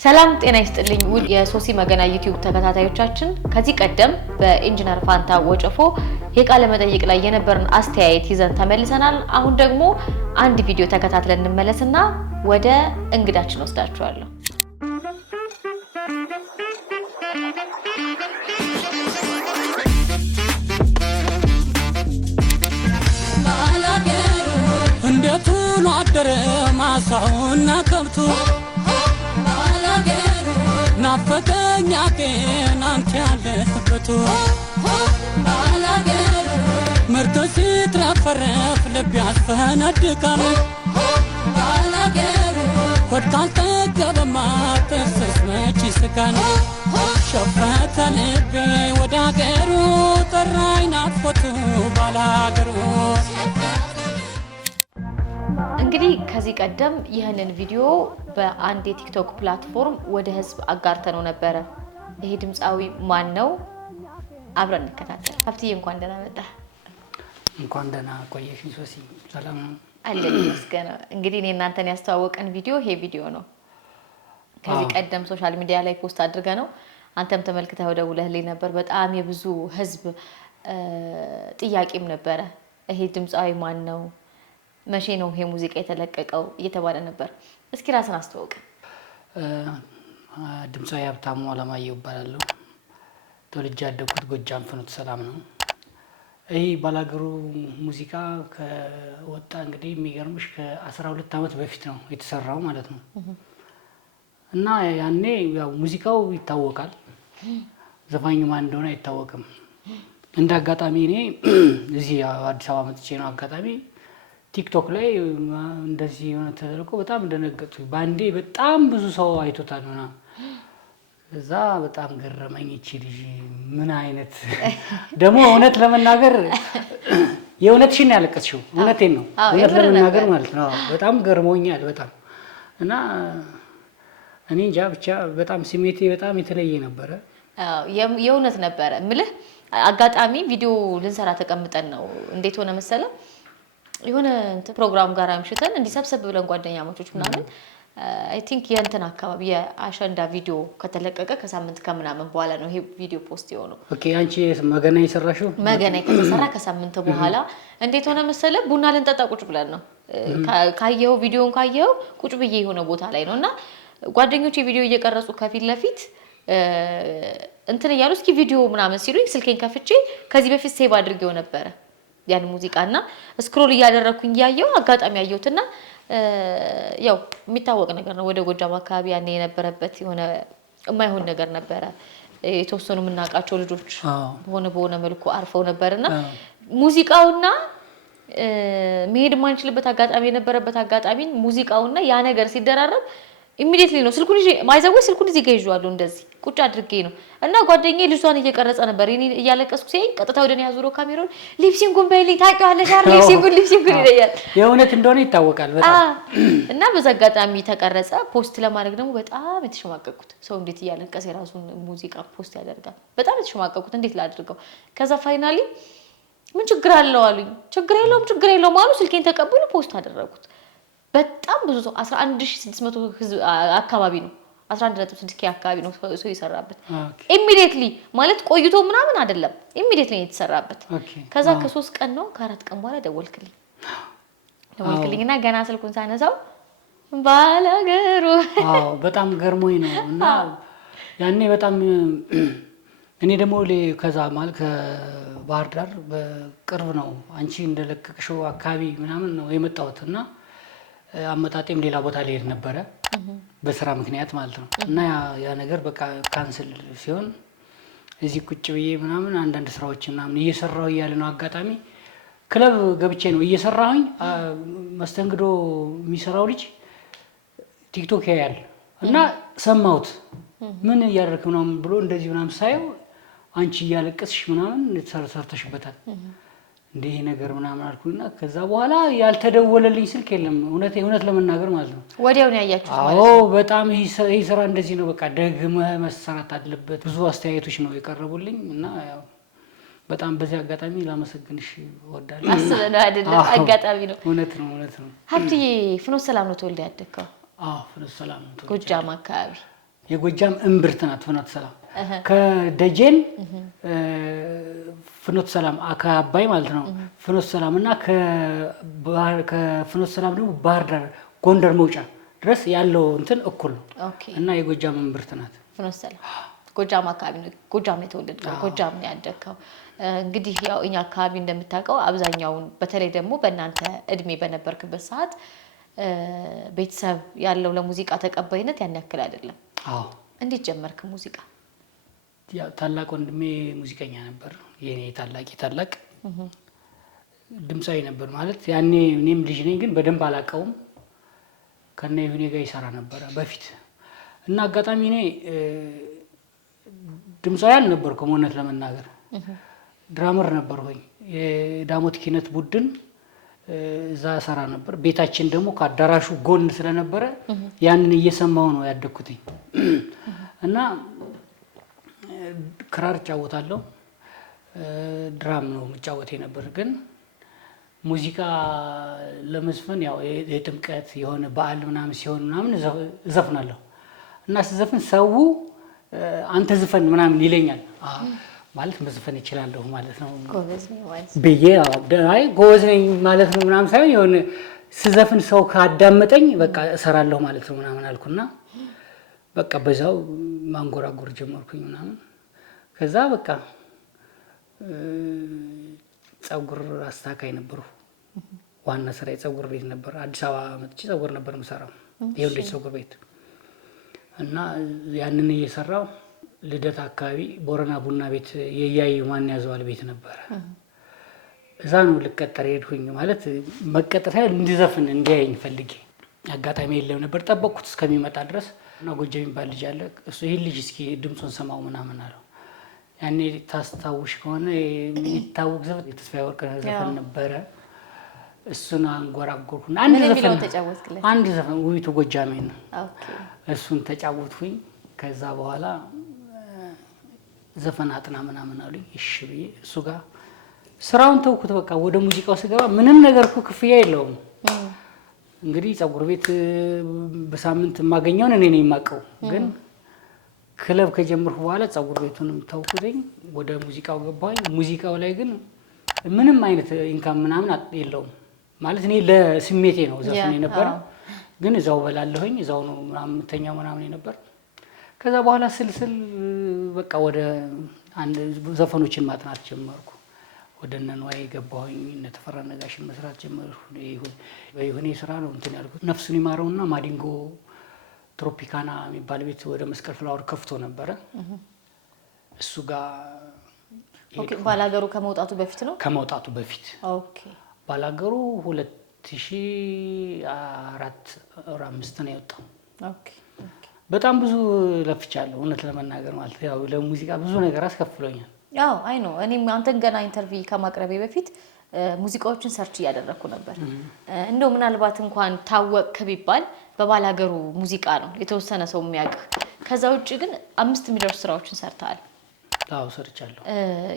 ሰላም ጤና ይስጥልኝ ውድ የሶሲ መገና ዩቲዩብ ተከታታዮቻችን ከዚህ ቀደም በኢንጂነር ፋንታ ወጨፎ የቃለ መጠይቅ ላይ የነበረን አስተያየት ይዘን ተመልሰናል። አሁን ደግሞ አንድ ቪዲዮ ተከታትለን እንመለስና ወደ እንግዳችን ወስዳችኋለሁ። እንዴት ነው አደረ ማሳውና ከብቱ ናፈቀኛ ቀን አንተ ያለህበት ምርቶ ሲትረፈረፍ ልብ ያስፈነድቃል ሆድ ካልጠገበማ ጥርስስ መች ይስቃል ሸፈተ ልቤ ወደ አገሩ ጠራኝ ናፍቆቱ ባላገሩ። እንግዲህ ከዚህ ቀደም ይህንን ቪዲዮ በአንድ የቲክቶክ ፕላትፎርም ወደ ህዝብ አጋርተነው ነበር። ይሄ ድምጻዊ ማን ነው? አብረን እንከታተል። ሀብትዬ እንኳን ደህና መጣ። እንኳን ደህና ቆየሽ ሶሲ። ሰላም አለኝ መስገና። እንግዲህ እኔ እናንተን ያስተዋወቀን ቪዲዮ ይሄ ቪዲዮ ነው። ከዚህ ቀደም ሶሻል ሚዲያ ላይ ፖስት አድርገነው አንተም ተመልክተው ደውለህልኝ ነበር። በጣም የብዙ ህዝብ ጥያቄም ነበረ። ይሄ ድምጻዊ ማን ነው? መቼ ነው ይሄ ሙዚቃ የተለቀቀው እየተባለ ነበር። እስኪ ራስን አስተዋውቅ። ድምጻዊ ሀብታሙ አለማየሁ እባላለሁ። ተወልጄ ያደግኩት ጎጃም ፍኖተ ሰላም ነው። ይሄ ባላገሩ ሙዚቃ ከወጣ እንግዲህ የሚገርምሽ ከ12 አመት በፊት ነው የተሰራው ማለት ነው። እና ያኔ ያው ሙዚቃው ይታወቃል፣ ዘፋኙ ማን እንደሆነ አይታወቅም። እንደ አጋጣሚ እኔ እዚህ አዲስ አበባ መጥቼ ነው አጋጣሚ ቲክቶክ ላይ እንደዚህ የሆነ ተደርጎ በጣም እንደነገጡ ባንዴ በጣም ብዙ ሰው አይቶታል እና እዛ በጣም ገረመኝ። እቺ ልጅ ምን አይነት ደግሞ እውነት ለመናገር የእውነትሽን ያለቀስሽው? እውነቴን ነው እውነት ለመናገር ማለት ነው። በጣም ገርሞኛል በጣም እና እኔ እንጃ ብቻ በጣም ስሜቴ በጣም የተለየ ነበረ። የእውነት ነበረ ምልህ አጋጣሚ ቪዲዮ ልንሰራ ተቀምጠን ነው እንዴት ሆነ መሰለ የሆነ ፕሮግራም ጋር አምሽተን እንዲሰብሰብ ብለን ጓደኛሞች ምናምን አይ ቲንክ የእንትን አካባቢ የአሸንዳ ቪዲዮ ከተለቀቀ ከሳምንት ከምናምን በኋላ ነው ይሄ ቪዲዮ ፖስት የሆነው። ኦኬ አንቺ መገና ይሰራሽው? መገና ከተሰራ ከሳምንት በኋላ እንዴት ሆነ መሰለ ቡና ልንጠጣ ቁጭ ብለን ነው ካየው ቪዲዮን ካየው ቁጭ ብዬ የሆነ ቦታ ላይ ነውና ጓደኞቼ ቪዲዮ እየቀረጹ ከፊት ለፊት እንትን ያሉ እስኪ ቪዲዮ ምናምን ሲሉኝ ስልኬን ከፍቼ ከዚህ በፊት ሴቭ አድርጌው ነበር ያን ሙዚቃና ስክሮል እያደረኩኝ ያየው አጋጣሚ ያየውትና ያው የሚታወቅ ነገር ነው። ወደ ጎጃም አካባቢ ያኔ የነበረበት የሆነ የማይሆን ነገር ነበረ። የተወሰኑ የምናውቃቸው ልጆች በሆነ መልኩ አርፈው ነበርና ሙዚቃውና መሄድ ማንችልበት አጋጣሚ የነበረበት አጋጣሚ ሙዚቃውና ያ ነገር ሲደራረብ ኢሚዲየትሊ ነው ስልኩን ይዤ ማይዘው ስልኩን እዚህ ጋር ይዤዋለሁ እንደዚህ ቁጭ አድርጌ ነው እና ጓደኛዬ ልጅቷን እየቀረጸ ነበር። እኔ እያለቀስኩ ሲያይ ቀጥታ ወደኔ ያዙሮ ካሜራውን ሊፕሲንጉን በይልኝ ታውቂዋለሽ አይደል? ሊፕሲንጉን ይለያል። የእውነት እንደሆነ ይታወቃል በጣም እና በዛ አጋጣሚ ተቀረጸ። ፖስት ለማድረግ ደግሞ በጣም የተሸማቀቁት ሰው እንዴት እያለቀሰ የራሱን ሙዚቃ ፖስት ያደርጋል? በጣም የተሸማቀቁት እንዴት ላድርገው? ከዛ ፋይናሊ ምን ችግር አለው አሉኝ። ችግር የለውም አሉ። ስልኬን ተቀበሉ፣ ፖስት አደረጉት። በጣም ብዙ ሰው 11600 ህዝብ አካባቢ ነው 11.6 አካባቢ ነው ሰው ይሰራበት። ኢሚዲየትሊ ማለት ቆይቶ ምናምን አይደለም ኢሚዲየትሊ የተሰራበት። ከዛ ከ3 ቀን ነው ከ4 ቀን በኋላ ደወልክልኝና ገና ስልኩን ሳነሳው ባላገሩ በጣም ገርሞኝ ነው እና ያኔ በጣም እኔ ደግሞ ከዛ ማለት ከባህር ዳር በቅርብ ነው አንቺ እንደለቀቅሽው አካባቢ ምናምን ነው የመጣሁትና አመጣጤም ሌላ ቦታ ላይ ነበረ በስራ ምክንያት ማለት ነው። እና ያ ነገር በቃ ካንስል ሲሆን እዚህ ቁጭ ብዬ ምናምን አንዳንድ ስራዎች ምናምን እየሰራሁ እያለ ነው አጋጣሚ ክለብ ገብቼ ነው እየሰራሁኝ መስተንግዶ የሚሰራው ልጅ ቲክቶክ ያያል እና ሰማሁት። ምን እያደረክ ምናምን ብሎ እንደዚህ ምናምን ሳየው አንቺ እያለቀስሽ ምናምን ሰርተሽበታል እንዴ ነገር ምናምን አልኩና ከዛ በኋላ ያልተደወለልኝ ስልክ የለም እውነት ለመናገር ማለት ነው። ወዲያው ነው ያያችሁት ማለት ነው? በጣም ይሄ ስራ እንደዚህ ነው በቃ ደግመህ መሰራት አለበት ብዙ አስተያየቶች ነው የቀረቡልኝ እና ያው በጣም በዚህ አጋጣሚ ላመሰግንሽ እወዳለሁ። አስበለው አይደለም አጋጣሚ ነው። እውነት ነው። ሀብትዬ ፍኖተ ሰላም ነው ተወልደ ያደግከው? ፍኖተ ሰላም ነው። ጎጃም አካባቢ የጎጃም እምብርት ናት ፍኖተ ሰላም። ከደጀን ፍኖተ ሰላም ከአባይ ማለት ነው ፍኖተ ሰላም እና ከፍኖተ ሰላም ደግሞ ባህር ዳር ጎንደር መውጫ ድረስ ያለው እንትን እኩል ነው እና የጎጃም እምብርት ናት ፍኖተ ሰላም። ጎጃም አካባቢ ነው። ጎጃም የተወለድከው ጎጃም ነው ያደግከው። እንግዲህ ያው እኛ አካባቢ እንደምታውቀው አብዛኛውን በተለይ ደግሞ በእናንተ እድሜ በነበርክበት ሰዓት ቤተሰብ ያለው ለሙዚቃ ተቀባይነት ያን ያክል አይደለም። አዎ። እንዴት ጀመርክ ሙዚቃ? ያው ታላቅ ወንድሜ ሙዚቀኛ ነበር። የኔ ታላቅ ድምፃዊ ነበር ማለት ያኔ እኔም ልጅ ነኝ ግን በደንብ አላውቀውም። ከነ ይሁኔ ጋር ይሰራ ነበር በፊት እና አጋጣሚ እኔ ድምፃዊ አልነበርኩም እውነት ለመናገር ድራመር ነበርኩኝ። የዳሞት ኪነት ቡድን እዛ ሰራ ነበር። ቤታችን ደግሞ ከአዳራሹ ጎን ስለነበረ ያንን እየሰማው ነው ያደግኩትኝ እና ክራር እጫወታለሁ፣ ድራም ነው የምጫወት ነበር። ግን ሙዚቃ ለመዝፈን ያው የጥምቀት የሆነ በዓል ምናምን ሲሆን ምናምን እዘፍናለሁ እና ስዘፍን ሰው አንተ ዝፈን ምናምን ይለኛል። ማለት መዝፈን ይችላለሁ ማለት ነው ብዬ አይ ጎበዝ ነኝ ማለት ነው ምናምን ሳይሆን የሆነ ስዘፍን ሰው ካዳመጠኝ በቃ እሰራለሁ ማለት ነው ምናምን አልኩና በቃ በዛው ማንጎራጎር ጀመርኩኝ ምናምን። ከዛ በቃ ፀጉር አስተካካይ ነበርኩ። ዋና ስራ የፀጉር ቤት ነበር። አዲስ አበባ መጥቼ ፀጉር ነበር የምሰራው የወንዶች ፀጉር ቤት እና ያንን እየሰራው ልደት አካባቢ ቦረና ቡና ቤት የያይ ማን ያዘዋል ቤት ነበረ። እዛ ነው ልቀጠር ሄድኩኝ። ማለት መቀጠር እንዲዘፍን እንዲያየኝ ፈልጌ አጋጣሚ የለም ነበር። ጠበቅኩት እስከሚመጣ ድረስ እና ጎጃ የሚባል ልጅ አለ። እሱ ይሄን ልጅ እስኪ ድምፁን ሰማው ምናምን አለው። ያኔ ታስታውሽ ከሆነ የሚታወቅ ዘፈን የተስፋዬ ወርቅነህ ዘፈን ነበረ። እሱን አንጎራጎርኩና አንድ ዘፈን ውቢቱ ጎጃሜ ነው። እሱን ተጫወትኩኝ። ከዛ በኋላ ዘፈን አጥና ምናምን አሉኝ። እሺ ብዬ እሱ ጋር ስራውን ተውኩት። በቃ ወደ ሙዚቃው ስገባ ምንም ነገር እኮ ክፍያ የለውም። እንግዲህ ፀጉር ቤት በሳምንት የማገኘውን እኔ ነኝ የማውቀው። ግን ክለብ ከጀመርኩ በኋላ ፀጉር ቤቱንም ተውኩትኝ፣ ወደ ሙዚቃው ገባሁኝ። ሙዚቃው ላይ ግን ምንም አይነት ኢንካም ምናምን የለውም። ማለት እኔ ለስሜቴ ነው ዘፈን የነበረው። ግን እዛው በላለሁኝ፣ እዛው ነው ምናምን ተኛው ምናምን ነበር። ከዛ በኋላ ስልስል በቃ ወደ አንድ ዘፈኖችን ማጥናት ጀመርኩ። ወደ እነ ንዋይ ገባሁኝ። እነ ተፈራ ነጋሽን መስራት ጀመርኩ። በይሁኔ ስራ ነው እንትን ያልኩት። ነፍሱን ይማረውና ማዲንጎ ትሮፒካና የሚባል ቤት ወደ መስቀል ፍላወር ከፍቶ ነበረ። እሱ ጋር ባላገሩ ከመውጣቱ በፊት ነው። ከመውጣቱ በፊት ባላገሩ 2004 or 2005 ነው የወጣው። በጣም ብዙ ለፍቻለሁ እውነት ለመናገር ማለት ያው ለሙዚቃ ብዙ ነገር አስከፍሎኛል። ያው አይ ነው እኔም አንተን ገና ኢንተርቪው ከማቅረቤ በፊት ሙዚቃዎችን ሰርች እያደረኩ ነበር። እንደው ምናልባት እንኳን ታወቅ ቢባል በባላገሩ ሙዚቃ ነው የተወሰነ ሰው የሚያውቅ። ከዛ ውጪ ግን 5 የሚደርሱ ስራዎችን ሰርተሃል። አዎ ሰርቻለሁ።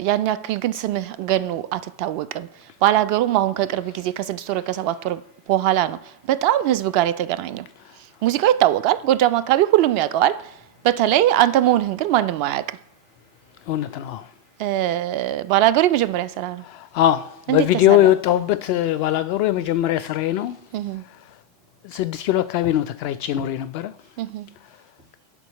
ያን ያክል ግን ስምህ ገኑ አትታወቅም። ባላገሩም አሁን ከቅርብ ጊዜ ከ6 ወር ከ7 ወር በኋላ ነው በጣም ህዝብ ጋር የተገናኘው። ሙዚቃው ይታወቃል፣ ጎጃም አካባቢ ሁሉም ያውቀዋል። በተለይ አንተ መሆንህን ግን ማንም አያውቅም። እውነት ነው። ባላገሩ የመጀመሪያ ስራ ነው። በቪዲዮ የወጣሁበት ባላገሩ የመጀመሪያ ስራዬ ነው። 6 ኪሎ አካባቢ ነው ተከራይቼ ኖር የነበረ።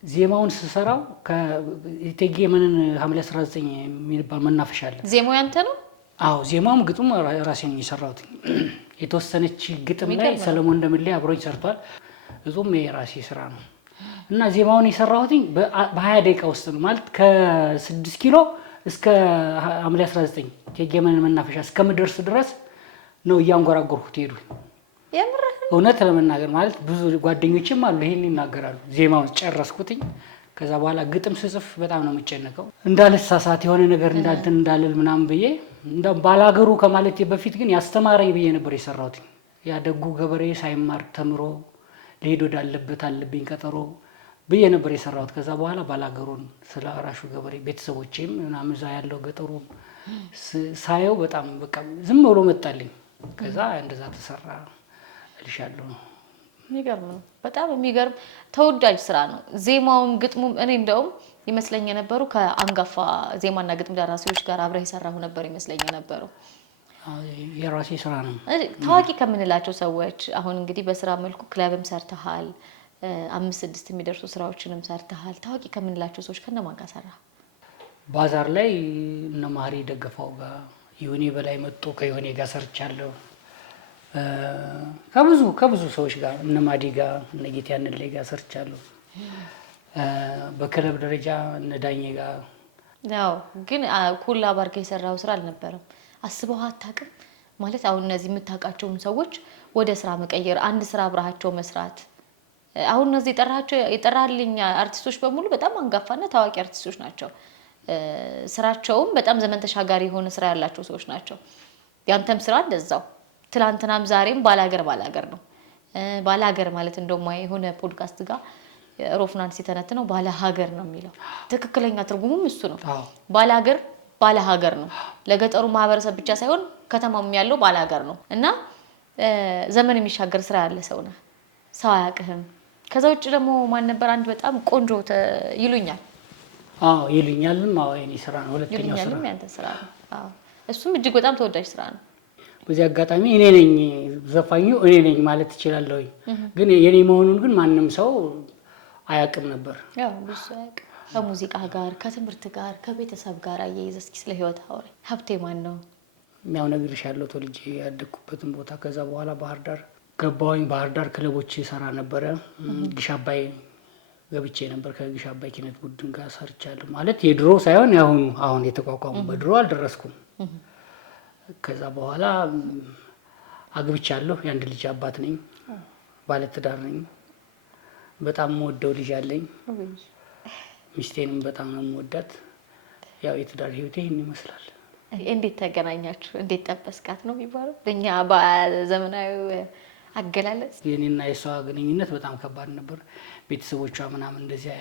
ዜማውን ስሰራው ከኢቴጌ መነን ሐምሌ 19 የሚባል መናፈሻ አለ። ዜማው ያንተ ነው? አዎ ዜማውም ግጥም ራሴ ነኝ የሰራሁት። የተወሰነች ግጥም ላይ ሰለሞን እንደምሌ አብሮኝ ሰርቷል። እዙም የራሴ ስራ ነው እና ዜማውን የሰራሁት በ20 ደቂቃ ውስጥ ነው። ማለት ከ6 ኪሎ እስከ ሐምሌ 19 ኢቴጌ መነን መናፈሻ እስከምደርስ ድረስ ነው እያንጎራጎርኩት ሄዱ። እውነት ለመናገር ማለት ብዙ ጓደኞችም አሉ ይሄን ይናገራሉ። ዜማውን ጨረስኩትኝ። ከዛ በኋላ ግጥም ስጽፍ በጣም ነው የምጨነቀው እንዳልሳሳት የሆነ ነገር እንዳልል ምናምን ብዬ እንደም ባላገሩ ከማለቴ በፊት ግን ያስተማረኝ ብዬ ነበር የሰራሁት። ያደጉ ገበሬ ሳይማር ተምሮ ሊሄድ ወዳለበት አለብኝ ቀጠሮ ብዬ ነበር የሰራሁት። ከዛ በኋላ ባላገሩን ስለ አራሹ ገበሬ ቤተሰቦቼም ምናምን እዛ ያለው ገጠሩ ሳየው በጣም በቃ ዝም ብሎ መጣልኝ። ከዛ እንደዛ ተሰራ እልሻለሁ። የሚገርም ነው። በጣም የሚገርም ተወዳጅ ስራ ነው። ዜማውም ግጥሙም እኔ እንደውም ይመስለኝ የነበሩ ከአንጋፋ ዜማና ግጥም ደራሲዎች ጋር አብረህ የሰራሁ ነበር ይመስለኝ የነበረው። የራሴ ስራ ነው። ታዋቂ ከምንላቸው ሰዎች አሁን እንግዲህ በስራ መልኩ ክለብም ሰርተሃል፣ 5-6 የሚደርሱ ስራዎችንም ሰርተሃል። ታዋቂ ከምንላቸው ሰዎች ከነማን ጋር ሰራ? ባዛር ላይ እነ ማሪ ደገፋው ጋር ይሁኔ በላይ መጥቶ ከይሁኔ ጋር ሰርቻለሁ። ከብዙ ሰዎች ጋር እነ ማዲ ጋር እነ ጌታ ያንለ ጋር ሰርቻለሁ። በክለብ ደረጃ እነ ዳኜ ጋር ያው ግን ኩላ ባርካ የሰራው ስራ አልነበረም። አስበው አታውቅም ማለት አሁን እነዚህ የምታውቃቸውን ሰዎች ወደ ስራ መቀየር፣ አንድ ስራ አብራቸው መስራት። አሁን እነዚህ የጠራልኝ አርቲስቶች በሙሉ በጣም አንጋፋና ታዋቂ አርቲስቶች ናቸው። ስራቸውም በጣም ዘመን ተሻጋሪ የሆነ ስራ ያላቸው ሰዎች ናቸው። ያንተም ስራ እንደዛው ትላንትናም ዛሬም ባላገር ነው። ባላገር ማለት እንደውም የሆነ ፖድካስት ጋር ሮፍናን ሲተነትነው ባለሀገር ነው የሚለው። ትክክለኛ ትርጉሙም እሱ ነው። ባለሀገር ነው። ለገጠሩ ማህበረሰብ ብቻ ሳይሆን ከተማም ያለው ባለሀገር ነው እና ዘመን የሚሻገር ስራ ያለ ሰው ነው። ሰው አያውቅህም። ከዛ ውጭ ደግሞ ማን ነበር አንድ በጣም ቆንጆ ይሉኛል። ይሉኛልም የኔ ስራ ነው። ሁለተኛው ስራ ያንተ ስራ ነው። እሱም እጅግ በጣም ተወዳጅ ስራ ነው። በዚህ አጋጣሚ እኔ ነኝ ዘፋኙ እኔ ነኝ ማለት እችላለሁ። ግን የኔ መሆኑን ግን ማንም ሰው አያውቅም ነበር። ያው ብዙ አያውቅም። ከሙዚቃ ጋር ከትምህርት ጋር ከቤተሰብ ጋር አያይዘህ እስኪ ስለ ህይወት አውራኝ። ሀብቴ ማን ነው? ያው ነግሬሻለሁ፣ ተወልጄ ያደግኩበትን ቦታ። ከዛ በኋላ ባህር ዳር ገባሁኝ። ባህር ዳር ክለቦች ሰራ ነበረ። ግሽ አባይ ገብቼ ነበር። ከግሽ አባይ ኪነት ቡድን ጋር ሰርቻለሁ። ማለት የድሮ ሳይሆን ያሁኑ አሁን የተቋቋሙ። በድሮ አልደረስኩም። ከዛ በኋላ አግብቻለሁ። የአንድ ልጅ አባት ነኝ። ባለትዳር ነኝ። በጣም የምወደው ልጅ አለኝ። ሚስቴንም በጣም ነው የምወዳት። ያው የትዳር ህይወቴ ይህን ይመስላል። እንዴት ተገናኛችሁ? እንዴት ጠበስካት ነው የሚባለው በእኛ በዘመናዊ አገላለጽ? የኔና የሷ ግንኙነት በጣም ከባድ ነበር። ቤተሰቦቿ ምናምን እንደዚህ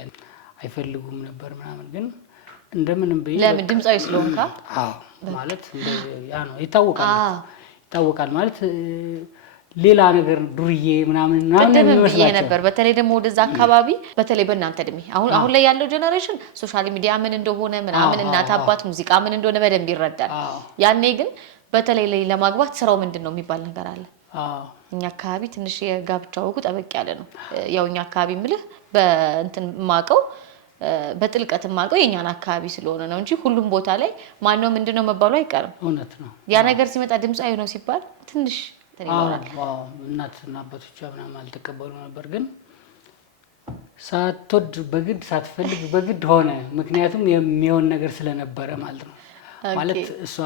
አይፈልጉም ነበር ምናምን፣ ግን እንደምንም በይ ለምን ድምጻዊ ስለሆንካ? አዎ ማለት ያ ነው ይታወቃል ማለት ሌላ ነገር ዱርዬ ምናምን ይመስላል ነበር። በተለይ ደግሞ ወደዛ አካባቢ በተለይ በእናንተ እድሜ አሁን ላይ ያለው ጄነሬሽን ሶሻል ሚዲያ ምን እንደሆነ ምናምን እናት አባት ሙዚቃ ምን እንደሆነ በደንብ ይረዳል። ያኔ ግን በተለይ ላይ ለማግባት ስራው ምንድነው የሚባል ነገር አለ። እኛ አካባቢ ትንሽ የጋብቻ ወጉ ጠበቅ ያለ ነው። ያው እኛ አካባቢ ምልህ በእንትን ማቀው በጥልቀት ማቀው የኛን አካባቢ ስለሆነ ነው እንጂ ሁሉም ቦታ ላይ ማነው ምንድነው መባሉ አይቀርም። እውነት ነው። ያ ነገር ሲመጣ ድምጻዊ ነው ሲባል ትንሽ እናትና አባቶቿ ምናምን አልተቀበሉ ነበር። ግን ሳትወድ በግድ ሳትፈልግ በግድ ሆነ። ምክንያቱም የሚሆን ነገር ስለነበረ ማለት ነው። ማለት እሷ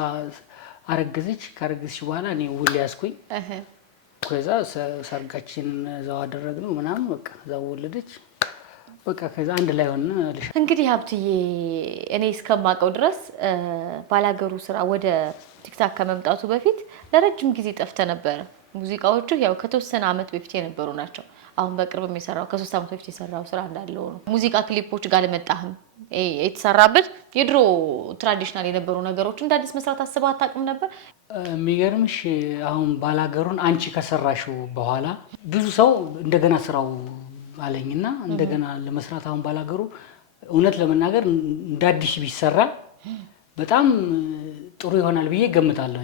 አረገዘች። ካረገዘች በኋላ እኔ ውል ያዝኩኝ። ከዛ ሰርጋችን እዛው አደረግነው ምናምን በቃ እዛው ወለደች። በቃ ከዛ አንድ ላይ ሆነ። እንግዲህ ሀብትዬ እኔ እስከማውቀው ድረስ ባላገሩ ስራ ወደ ቲክታክ ከመምጣቱ በፊት ለረጅም ጊዜ ጠፍተ ነበረ። ሙዚቃዎቹ ያው ከተወሰነ አመት በፊት የነበሩ ናቸው። አሁን በቅርብ የሰራው ከ3 አመት በፊት የሰራው ስራ እንዳለው ነው። ሙዚቃ ክሊፖች ጋር ለመጣህም የተሰራበት የድሮ ትራዲሽናል የነበሩ ነገሮች እንደ አዲስ መስራት አስበህ አታውቅም ነበር? የሚገርምሽ አሁን ባላገሩን አንቺ ከሰራሽው በኋላ ብዙ ሰው እንደገና ስራው አለኝና እንደገና ለመስራት አሁን ባላገሩ እውነት ለመናገር እንደ አዲስ ቢሰራ በጣም ጥሩ ይሆናል ብዬ ገምታለሁ።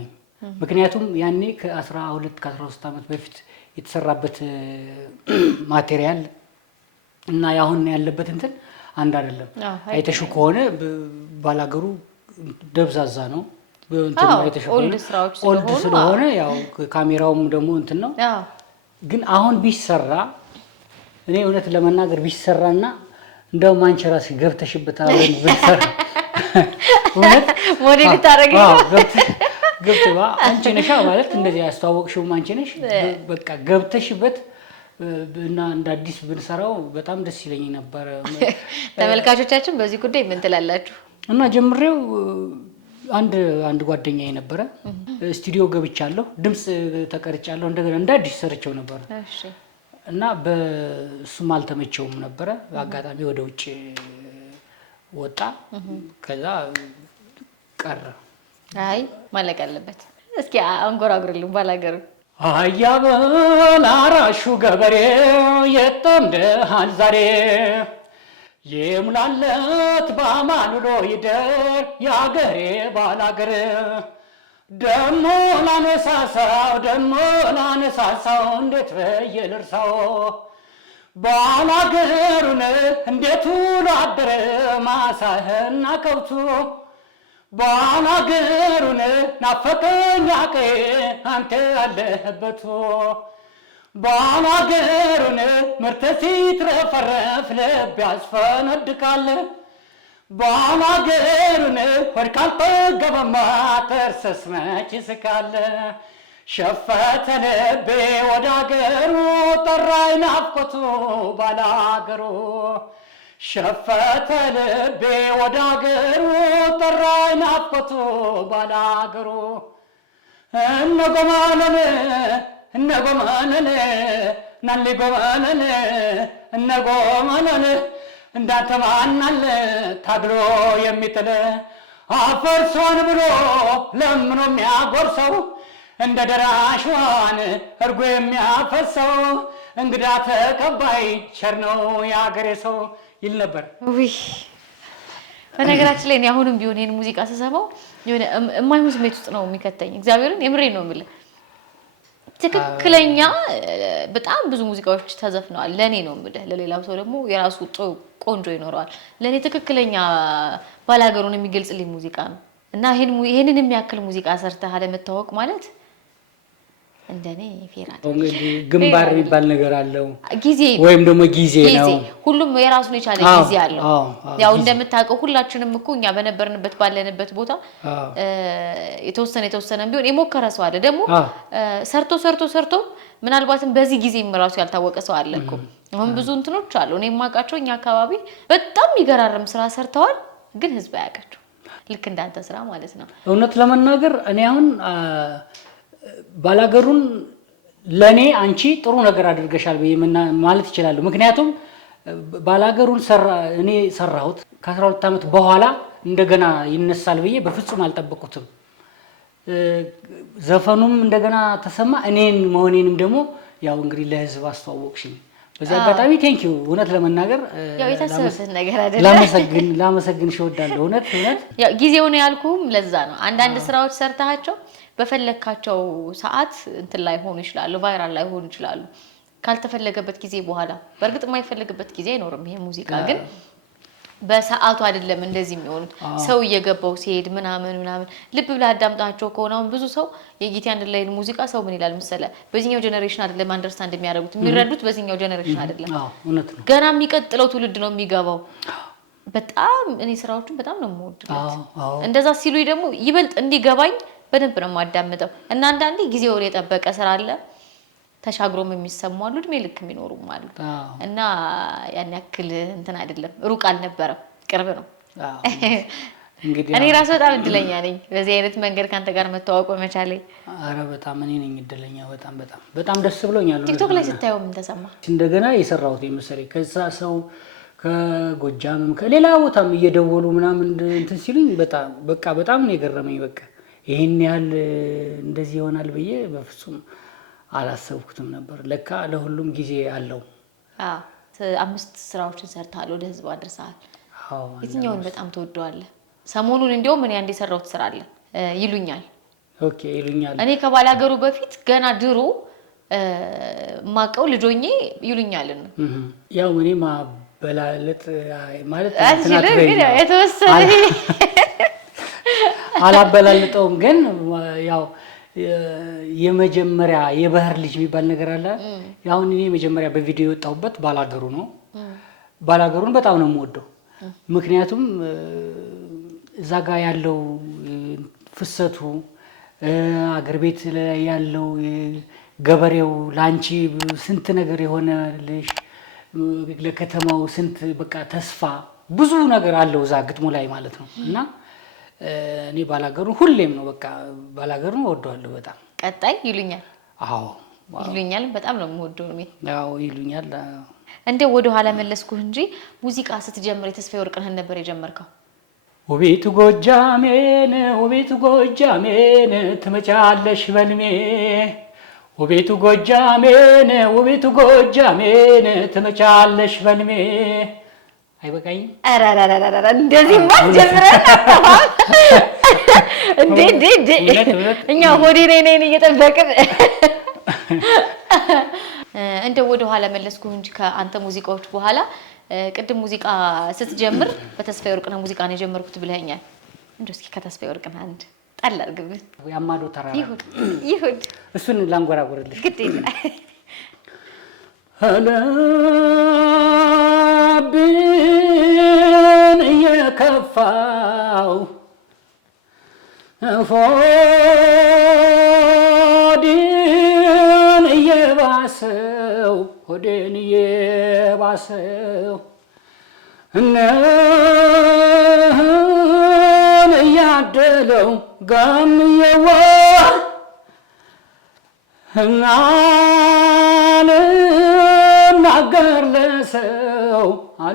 ምክንያቱም ያኔ ከ12 ከ13 አመት በፊት የተሰራበት ማቴሪያል እና ያሁን ያለበት እንትን አንድ አይደለም። አይተሹ ከሆነ ባላገሩ ደብዛዛ ነው። እንትን አይተሹ ኦልድ ስለሆነ ያው ካሜራውም ደግሞ እንትን ነው። ግን አሁን ቢሰራ እኔ እውነት ለመናገር ቢሰራና እንደውም አንቺ ራስሽ ገብተሽበት አብረን ብንሰራ እውነት ሞዴል ታረጋጋ ገብተባ አንቺ ነሽ ማለት እንደዚህ ያስተዋወቅሽው አንቺ ነሽ። በቃ ገብተሽበት እና እንደ አዲስ ብንሰራው በጣም ደስ ይለኝ ነበር። ተመልካቾቻችን በዚህ ጉዳይ ምን ትላላችሁ? እና ጀምሬው አንድ ጓደኛዬ ነበረ ስቱዲዮ ገብቻለሁ፣ ድምጽ ተቀርጫለሁ፣ እንደገና እንደ አዲስ ሰርቼው ነበር። እሺ። እና በሱም አልተመቸውም ነበረ። አጋጣሚ ወደ ውጭ ወጣ። ከዛ ቀረ። አይ ማለቅ አለበት። እስኪ አንጎራጉርልን ባላገሩ አያበል አራሹ ገበሬ የጠምደሃል ዛሬ የሙላለት በአማኑሎ ይደር የአገሬ ባላገር ደሞ ላነሳሳው እንዴት በየ ልርሳው ባላገሩን እንዴት ውሎ አደረ ማሳህና ከብቱ ባላገሩን ናፈቀኝ ቀዬ አንተ ያለህበቱ ባላገሩን ምርት ሲትረፈረፍ ልብ ያስፈነድቃል ባላገሩን ሆድ ካልጠገበማ ጥርስስ መች ይስቃል ሸፈተ ልቤ ወደ አገሩ ጠራኝ ናፍቆቱ ባላገሩ ሸፈተ ልቤ ወደ አገሩ ጠራኝ ናፍቆቱ ባላገሩ እነጎመነን እነጎመነን እንዳንተ ማናለ ታግሎ የሚጥል አፈርሶን ብሎ ለምኖ የሚያጎርሰው እንደ ደራሽዋን እርጎ የሚያፈሰው እንግዳ ተቀባይ ቸር ነው የአገሬ ሰው ይል ነበር። ውይ በነገራችን ላይ አሁንም ቢሆን ይሄን ሙዚቃ ስሰማው የሆነ የማይሆን ስሜት ውስጥ ነው የሚከተኝ። እግዚአብሔርን የምሬን ነው የምልህ። ትክክለኛ በጣም ብዙ ሙዚቃዎች ተዘፍነዋል። ለኔ ነው የምልህ። ለሌላው ሰው ደግሞ የራሱ ቆንጆ ይኖረዋል። ለኔ ትክክለኛ ባላገሩን የሚገልጽልኝ ሙዚቃ ነው እና ይሄንን የሚያክል ሙዚቃ ሰርተህ አለመታወቅ ማለት እንደኔ ፌራል እንግዲህ ግንባር የሚባል ነገር አለው ጊዜ ወይም ደግሞ ጊዜ ነው። ሁሉም የራሱን የቻለ ጊዜ አለው። ያው እንደምታውቀው ሁላችንም እኮ እኛ በነበርንበት ባለንበት ቦታ የተወሰነ ቢሆን የሞከረ ሰው አለ። ደግሞ ሰርቶ ምናልባትም በዚህ ጊዜም ራሱ ያልታወቀ ሰው አለ እኮ። አሁን ብዙ እንትኖች አሉ እኔ የማውቃቸው እኛ አካባቢ በጣም የሚገራርም ስራ ሰርተዋል፣ ግን ህዝብ አያውቃቸው። ልክ እንዳንተ ስራ ማለት ነው። እውነት ለመናገር እኔ አሁን ባላገሩን ለኔ አንቺ ጥሩ ነገር አድርገሻል ማለት ይችላል። ምክንያቱም ባላገሩን እኔ ሰራሁት ከ12 ዓመት በኋላ እንደገና ይነሳል ብዬ በፍጹም አልጠበቁትም። ዘፈኑም እንደገና ተሰማ፣ እኔን መሆኔንም ደግሞ ያው እንግዲህ ለህዝብ አስተዋወቅሽኝ። በዚህ አጋጣሚ ቴንኪው። እውነት ለመናገር ያው የታሰበበት ነገር አይደለም። ላመሰግንሽ እወዳለሁ። እውነት ያው ጊዜው ነው ያልኩህም ለዛ ነው። አንዳንድ ስራዎች ሰርታቸው በፈለካቸው ሰዓት እንትን ላይ ሆኑ ይችላሉ፣ ቫይራል ላይ ሆኑ ይችላሉ ካልተፈለገበት ጊዜ በኋላ። በእርግጥ የማይፈልግበት ጊዜ አይኖርም። ይሄ ሙዚቃ ግን በሰዓቱ አይደለም እንደዚህ የሚሆኑት። ሰው እየገባው ሲሄድ ምናምን ልብ ብለህ አዳምጣቸው ከሆነ አሁን ብዙ ሰው የጊቲ አንድ ላይ ሙዚቃ ሰው ምን ይላል መሰለህ፣ በዚህኛው ጀነሬሽን አይደለም አንደርስታንድ የሚያደርጉት የሚረዱት፣ በዚህኛው ጀነሬሽን አይደለም። ገና የሚቀጥለው ትውልድ ነው የሚገባው። በጣም እኔ ስራዎቹን በጣም ነው የምወድለት። እንደዛ ሲሉኝ ደግሞ ይበልጥ እንዲገባኝ በደንብ ነው የማዳምጠው። እና አንዳንዴ ጊዜውን የጠበቀ ስራ አለ፣ ተሻግሮም የሚሰሙ አሉ፣ እድሜ ልክ የሚኖሩም አሉ። እና ያን ያክል እንትን አይደለም፣ ሩቅ አልነበረም፣ ቅርብ ነው። እኔ ራሱ በጣም እድለኛ ነኝ በዚህ አይነት መንገድ ካንተ ጋር መተዋወቅ በመቻሌ። አረ በጣም እኔ ነኝ እድለኛ። በጣም ደስ ብሎኛል። ቲክቶክ ላይ ስታየው ምን ተሰማ? እንደገና የሰራሁት መሰለኝ ከዛ ሰው ከጎጃምም ከሌላ ቦታም እየደወሉ ምናምን እንትን ሲሉኝ በጣም ነው የገረመኝ። በቃ ይሄን ያህል እንደዚህ ይሆናል ብዬ በፍጹም አላሰብኩትም ነበር። ለካ ለሁሉም ጊዜ አለው። 5 ስራዎችን ሰርተሃል፣ ወደ ህዝብ አድርሰሃል። የትኛውን በጣም ትወደዋለህ? ሰሞኑን እንዲያውም እኔ አንድ የሰራሁት ስራ አለ ይሉኛል። ኦኬ ይሉኛል። እኔ ከባላገሩ በፊት ገና ድሮ ማቀው ልጆኜ ይሉኛል ነው። ያው እኔ ማበላለጥ ማለት የተወሰነ አላበላልጠውም፣ ግን ያው የመጀመሪያ የባህር ልጅ የሚባል ነገር አለ። ያው እኔ መጀመሪያ በቪዲዮ የወጣሁበት ባላገሩ ነው። ባላገሩን በጣም ነው የምወደው። ምክንያቱም እዛ ጋር ያለው ፍሰቱ፣ አገር ቤት ላይ ያለው ገበሬው ላንቺ ስንት ነገር የሆነልሽ፣ ለከተማው ስንት በቃ ተስፋ ብዙ ነገር አለው እዛ ግጥሙ ላይ ማለት ነው። እና እኔ ባላገሩን ሁሌም ነው በቃ ባላገሩን እወደዋለሁ በጣም። ቀጣይ ይሉኛል? አዎ ይሉኛል። በጣም ነው የምወደው እኔ። አዎ ይሉኛል። እንደው ወደ ኋላ መለስኩህ እንጂ ሙዚቃ ስትጀምር የተስፋዬ ወርቅነህን ነበር የጀመርከው? ውቢቱ ጎጃሜን ትመጫለሽ በልሜ፣ ውቤቱ ጎጃሜን ውቤቱ ጎጃሜን ትመጫለሽ በልሜ አይበቃኝም? አራራራራ እንደዚህ ማጀምረን እንዴ እኛ ሆዴ ነኝ እየጠበቅን እንደ ወደ ኋላ መለስኩ እንጂ ከአንተ ሙዚቃዎች በኋላ ቅድም ሙዚቃ ስትጀምር በተስፋዬ ወርቅነህ ሙዚቃ ነው የጀመርኩት ብለኸኛል። እንደው እስኪ ከተስፋዬ ወርቅነህ አንድ ጣል አድርግብን። ያማዶ ተራራ ይሁን እሱን ላንጎራጎርልሽ ግድ የለም። ልቤን እየከፋው ሆዴን እየባሰው ሆዴን እየባሰው እነህን እያደለው ጋምየዋ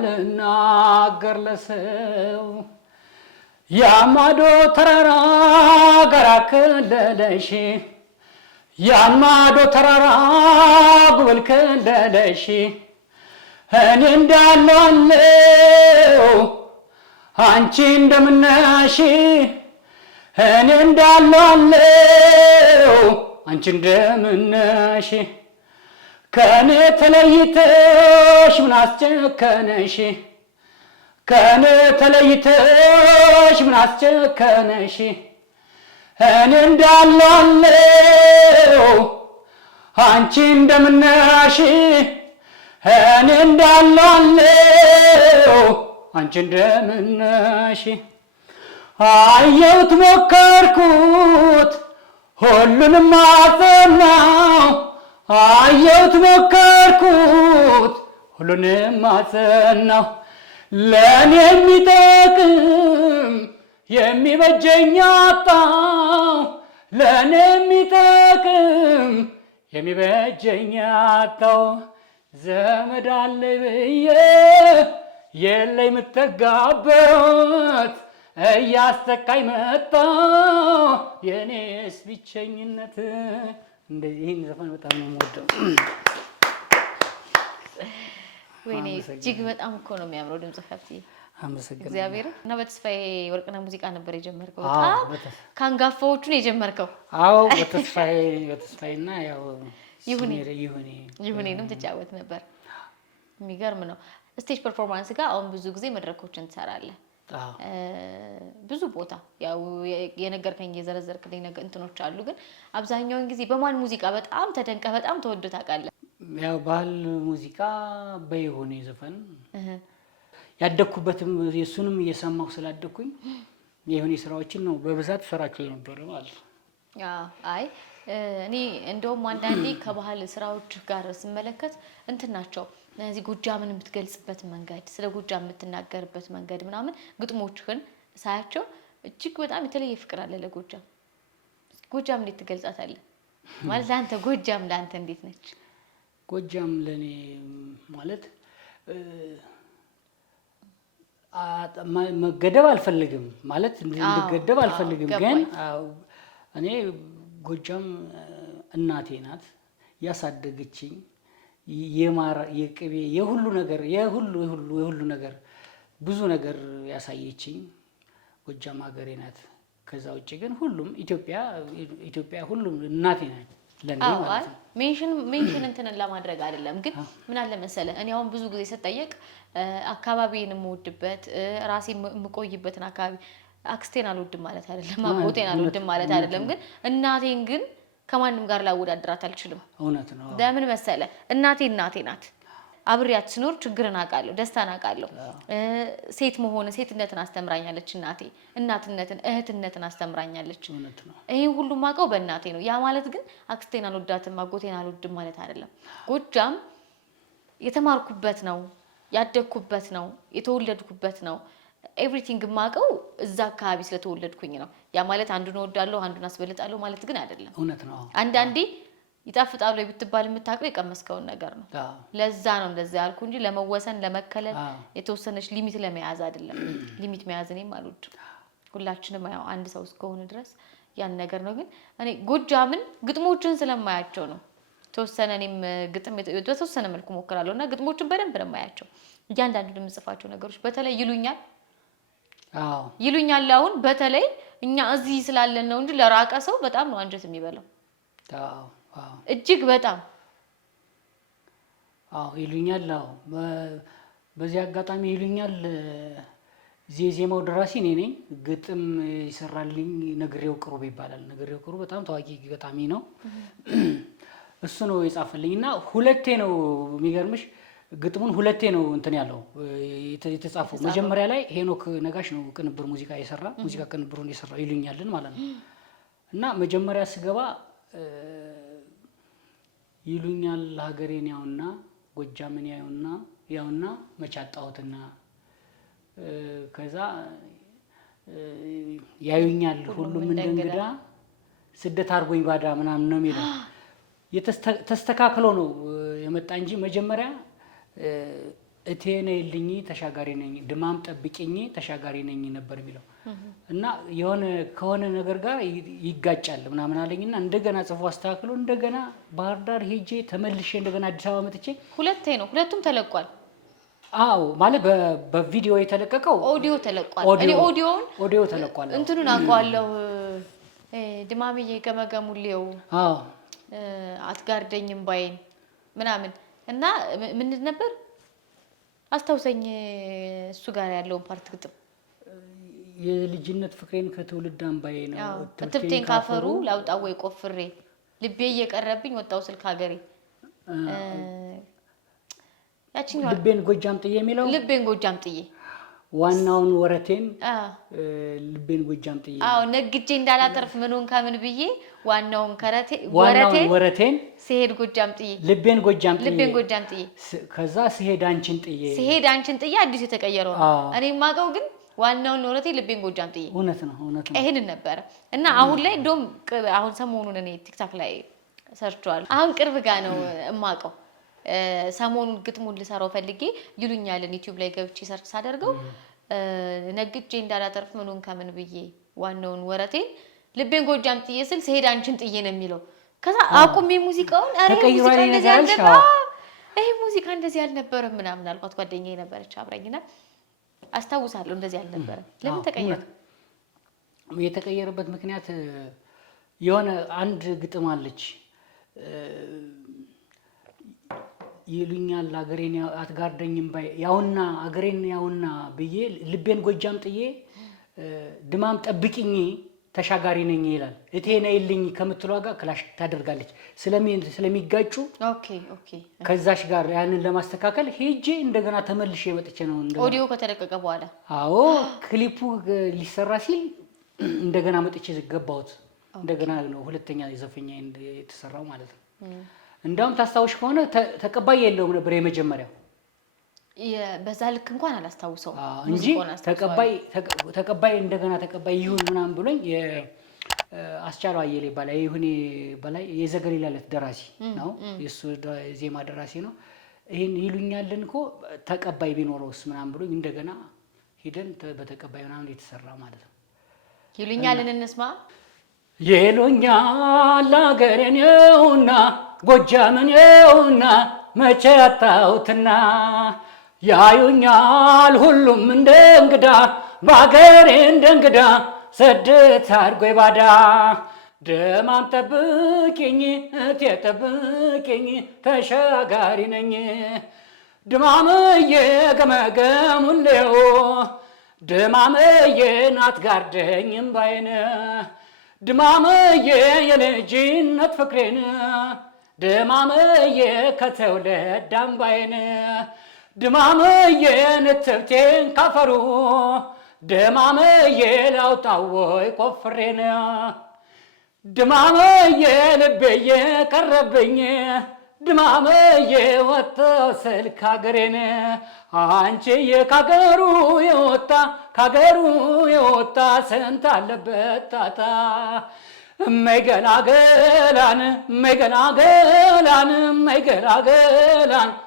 አልናገር ለሰው ያማዶ ተራራ ጋራ ከለለሽ ያማዶ ተራራ ጉብል ከለለሽ እኔ እንዳለው አንቺ እንደምነሽ እኔ እንዳለው አንቺ እንደምነሽ ከኔ ተለይተሽ ምን አስጨከነሽ ከኔ ተለይተሽ ምን አስጨከነሽ እኔ እንዳለው አንቺ እንደምነሽ እኔ እንዳለው አንቺ እንደምነሽ አየሁት ሞከርኩት ሁሉንም አጸናው አየሁት ሞከርኩት ሁሉንም አጸናው ለኔ የሚጠቅም የሚበጀኝ አጣው ለኔ የሚጠቅም የሚበጀኝ አጣው ዘመድ አለኝ ብዬ የለኝ የምጠጋበት እያስተካኝ መጣ የኔስ ብቸኝነት። ይህን ዘፈን በጣም ነው የምወደው። ወይኔ እጅግ በጣም እኮ ነው የሚያምረው ድምጽ ከፍቲ አመሰግናለሁ። እግዚአብሔር እና በተስፋዬ ወርቅነህ ሙዚቃ ነበር የጀመርከው? በጣም ከአንጋፋዎቹ ነው የጀመርከው? አዎ በተስፋዬና ያው ይሁኔንም ትጫወት ነበር። የሚገርም ነው። ስቴጅ ፐርፎርማንስ ጋር አሁን ብዙ ጊዜ መድረኮችን ትሰራለህ ብዙ ቦታ ያው የነገርከኝ የዘረዘርክልኝ ነገር እንትኖች አሉ። ግን አብዛኛውን ጊዜ በማን ሙዚቃ በጣም ተደንቀህ በጣም ተወዶ ታውቃለህ? ያው ባህል ሙዚቃ በይሁኔ ዘፈን ያደኩበትም የሱንም እየሰማሁ ስላደኩኝ የይሁኔ ስራዎችን ነው በብዛት ሰራቸው የነበረ ማለት ነው። አይ እኔ እንደውም አንዳንዴ ከባህል ስራዎች ጋር ስመለከት እንትን ናቸው እነዚህ ጎጃምን የምትገልጽበት መንገድ ስለ ጎጃም የምትናገርበት መንገድ ምናምን ግጥሞችህን ሳያቸው እጅግ በጣም የተለየ ፍቅር አለ ለጎጃም። ጎጃም እንዴት ትገልጻታለህ? ማለት ለአንተ ጎጃም ለአንተ እንዴት ነች? ጎጃም ለኔ ማለት መገደብ አልፈልግም ማለት እንድገደብ አልፈልግም። ግን እኔ ጎጃም እናቴ ናት ያሳደገችኝ የማር የቅቤ የሁሉ ነገር ብዙ ነገር ያሳየችኝ ጎጃም ሀገሬ ናት። ከዛ ውጪ ግን ሁሉም ኢትዮጵያ ሁሉም እናቴ ናት ለኔ ማለት ነው። ሜንሽን እንትን ለማድረግ አይደለም። ግን ምን አለ መሰለህ እኔ አሁን ብዙ ጊዜ ስጠየቅ አካባቢን የምወድበት ራሴ የምቆይበትን አካባቢ አክስቴን አልወድም ማለት አይደለም፣ አጎቴን አልወድም ማለት አይደለም። ግን እናቴን ግን ከማንም ጋር ላወዳድራት አልችልም። እውነት ነው። ለምን መሰለህ እናቴ ናት። አብሬያት ስኖር ችግርን አውቃለሁ፣ ደስታን አውቃለሁ። ሴት መሆን ሴትነትን አስተምራኛለች እናቴ፣ እናትነትን እህትነትን አስተምራኛለች። እውነት ነው። ይሄን ሁሉ ማውቀው በእናቴ ነው። ያ ማለት ግን አክስቴን አልወዳትም አጎቴን አልወድም ማለት አይደለም። ጎጃም የተማርኩበት ነው፣ ያደግኩበት ነው፣ የተወለድኩበት ነው። ኤቭሪቲንግ ማውቀው እዛ አካባቢ ስለተወለድኩኝ ነው። ያ ማለት አንዱን እወዳለሁ አንዱን አስበልጣለሁ ማለት ግን አይደለም። እውነት ነው። አንዳንዴ ይጣፍጣሉ ብትባል የምታውቀው የቀመስከውን ነገር ነው። ለዛ ነው እንደዛ ያልኩ እንጂ ለመወሰን ለመከለል የተወሰነች ሊሚት ለመያዝ አይደለም። ሊሚት መያዝ እኔም አልወድም። ሁላችንም ያው አንድ ሰው እስከሆነ ድረስ ያን ነገር ነው። ግን እኔ ጎጃምን ግጥሞችን ስለማያቸው ነው ተወሰነ እኔም ግጥም በተወሰነ መልኩ ሞክራለሁና ግጥሞችን በደንብ ነው የማያቸው። እያንዳንዱ የምጽፋቸው ነገሮች በተለይ ይሉኛል አሁን በተለይ እኛ እዚህ ስላለን ነው እንጂ ለራቀ ሰው በጣም ነው አንጀት የሚበላው። እጅግ በጣም ይሉኛል። በዚህ አጋጣሚ ይሉኛል ዜማው ደራሲ እኔ ነኝ። ግጥም ይሰራልኝ ነግሬው ቅሩብ ይባላል። ነግሬው ቅሩብ በጣም ታዋቂ ገጣሚ ነው። እሱ ነው የጻፈልኝና ሁለቴ ነው የሚገርምሽ ግጥሙን ሁለቴ ነው እንትን ያለው የተጻፈው። መጀመሪያ ላይ ሄኖክ ነጋሽ ነው ቅንብር ሙዚቃ ቅንብሩን የሰራው ይሉኛልን ማለት ነው። እና መጀመሪያ ስገባ ይሉኛል ሀገሬን ያውና ጎጃምን ያውና መቻጣውትና ከዛ ያዩኛል ሁሉም እንደ እንግዳ ስደት አርጎኝ ባዳ ምናምን ነው የሚለው። ተስተካክሎ ነው የመጣ እንጂ መጀመሪያ እቴ ነይልኝ ተሻጋሪ ነኝ ድማም ጠብቂኝ ተሻጋሪ ነኝ ነበር የሚለው እና ከሆነ ነገር ጋር ይጋጫል ምናምን አለኝና እንደገና ጽፎ አስተካክሎ እንደገና ባህር ዳር ሄጄ ተመልሼ እንደገና አዲስ አበባ መጥቼ ሁለቱም ተለቋል። ማለት በቪዲዮ የተለቀቀው ኦዲዮ ተለቋል። እኔ ኦዲዮ ተለቋል። እንትኑን አውቀዋለሁ። ድማምዬ ገመገሙልየው አትጋርደኝም ባይን ምናምን እና ምን ነበር አስታውሰኝ እሱ ጋር ያለውን ፓርት ግጥም የልጅነት ፍቅሬን ከትውልድ አምባዬ ነው ትብቴን ካፈሩ ላውጣው ወይ ቆፍሬ ልቤ እየቀረብኝ ወጣው ስልክ ሀገሬ ያቺኛው ልቤን ጎጃም ጥዬ የሚለው ልቤን ጎጃም ጥዬ ዋናውን ወረቴን ልቤን ጎጃም ጥዬ ነግጄ እንዳላጠርፍ ምኑን ከምን ብዬ ዋናውን ወረቴን ሲሄድ ጎጃም ጥዬ ልቤን ጎጃም ጥዬ ከዛ ሲሄድ አንቺን ጥዬ አዲስ የተቀየረው እኔ ማቀው ግን ዋናውን ወረቴን ልቤን ጎጃም ጥዬ እውነት ነው ይሄንን ነበር እና አሁን ላይ እንደውም አሁን ሰሞኑን እኔ ቲክታክ ላይ ሰርቻለሁ። አሁን ቅርብ ጋር ነው እማቀው ሰሞኑን ግጥሙን ልሰራው ፈልጌ ይሉኛልን ዩቲዩብ ላይ ገብቼ ሰርች ሳደርገው ነግጄ እንዳላጠርፍ ምኑን ከምን ብዬ ዋናውን ወረቴን ልቤን ጎጃም ጥዬ ስል ሲሄድ አንቺን ጥዬ ነው የሚለው። ከዛ አቁሜ ሙዚቃውን ሙዚቃ እንደዚህ አልነበረም ምናምን አልኳት። ጓደኛዬ ነበረች አብራኝና አስታውሳለሁ እንደዚህ አልነበረም። ለምን ተቀየረ? የተቀየረበት ምክንያት የሆነ አንድ ግጥም አለች ይሉኛል አገሬን አትጋርደኝም ባይ ያውና አገሬን ያውና ብዬ ልቤን ጎጃም ጥዬ ድማም ጠብቂኝ ተሻጋሪ ነኝ ይላል። እቴ ነይልኝ ከምትሏ ጋር ክላሽ ታደርጋለች ስለሚጋጩ ከዛሽ ጋር ያንን ለማስተካከል ሄጄ እንደገና ተመልሼ መጥቼ ነው ኦዲዮ ከተለቀቀ በኋላ ክሊፑ ሊሰራ ሲል እንደገና መጥቼ ገባሁት። እንደገና ነው ሁለተኛ የዘፈኛ የተሰራው ማለት ነው። እንዳውም ታስታውሽ ከሆነ ተቀባይ የለውም ነበር የመጀመሪያው። በዛ ልክ እንኳን አላስታውሰውም እንጂ ተቀባይ እንደገና ተቀባይ ይሁን ምናምን ብሎኝ አስቻለው አየለ ይባላል በላይ የዘገሊላለት ደራሲ ነው። የሱ ዜማ ደራሲ ነው። ይሄን ይሉኛልን እኮ ተቀባይ ቢኖረውስ ምናምን ብሎኝ እንደገና ሄደን በተቀባይ ምናምን የተሰራ ማለት ነው። ይሉኛልን እንስማ። ይሉኛል አገሬን ነውና ጎጃምን ነውና መቼ አጣሁትና ያዩኛል ሁሉም እንደ እንግዳ በአገሬ እንደ እንግዳ ስደት አድርጎኝ ባዳ ድማም ጠብቂኝ እቴ ጠብቂኝ ተሻጋሪ ነኝ ድማምዬ ገመገሙልየው ድማምዬ አትጋርደኝም ባይን ድማምዬ የልጅነት ፍቅሬን ድማምዬ ከትውልድ አምባዬን ድማምዬ ንትብቴን ካፈሩ ድማምዬ ላውጣው ወይ ቆፍሬን ድማምዬ ልቤዬ ቀረብኝ ድማምዬ ወጣው ስልክ ሀገሬን አንቺዬ ካገሩ የወጣ ስንት አለበት ጣጣ እመይገላገላን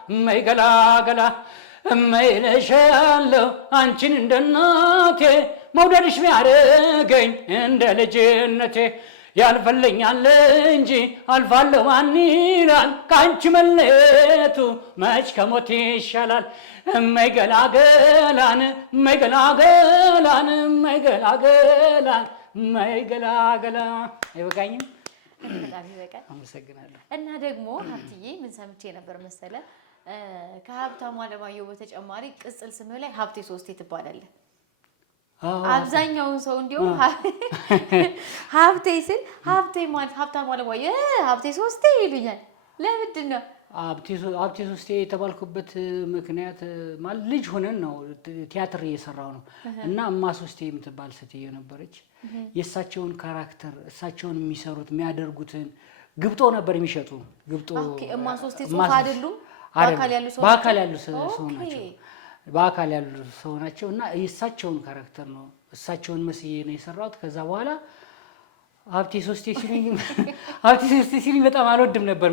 እመይገላገላ እመይልሻለሁ አንቺን እንደ እናቴ መውደድሽ ቢያደርገኝ እንደ ልጅነቴ ያልፈልኛል እንጂ አልፋለሁ ማን ይላል ካንቺ መለየቱ መች ከሞት ይሻላል እመይገላገላን እመይገላገላን እመይገላገላን እመይገላገላ አይበቃኝም በጣም ይበቃል አመሰግናለሁ እና ደግሞ ሀብትዬ ምን ሰምቼ ነበር መሰለ ከሀብታሙ አለማየሁ በተጨማሪ ቅጽል ስምህ ላይ ሀብቴ ሶስቴ ትባላለህ አብዛኛውን ሰው እንዲሁም ሀብቴ ስል ሀብቴ ማለት ሀብታሙ አለማየሁ ሀብቴ ሶስቴ ይሉኛል ለምንድን ነው ሀብቴ ሶስቴ የተባልኩበት ምክንያት ማለት ልጅ ሆነን ነው ቲያትር እየሰራው ነው እና እማ ሶስቴ የምትባል ሴትዮ ነበረች የእሳቸውን ካራክተር እሳቸውን የሚሰሩት የሚያደርጉትን ግብጦ ነበር የሚሸጡ ግብጦ እማ ሶስቴ ጽሁፍ አይደሉም በአካል ያሉ ሰው ናቸው በአካል ያሉ ሰው ናቸው እና የእሳቸውን ካራክተር ነው እሳቸውን መስዬ ነው የሰራሁት ከዛ በኋላ ሀብቴ ሶስቴ ሲሉኝ በጣም አልወድም ነበር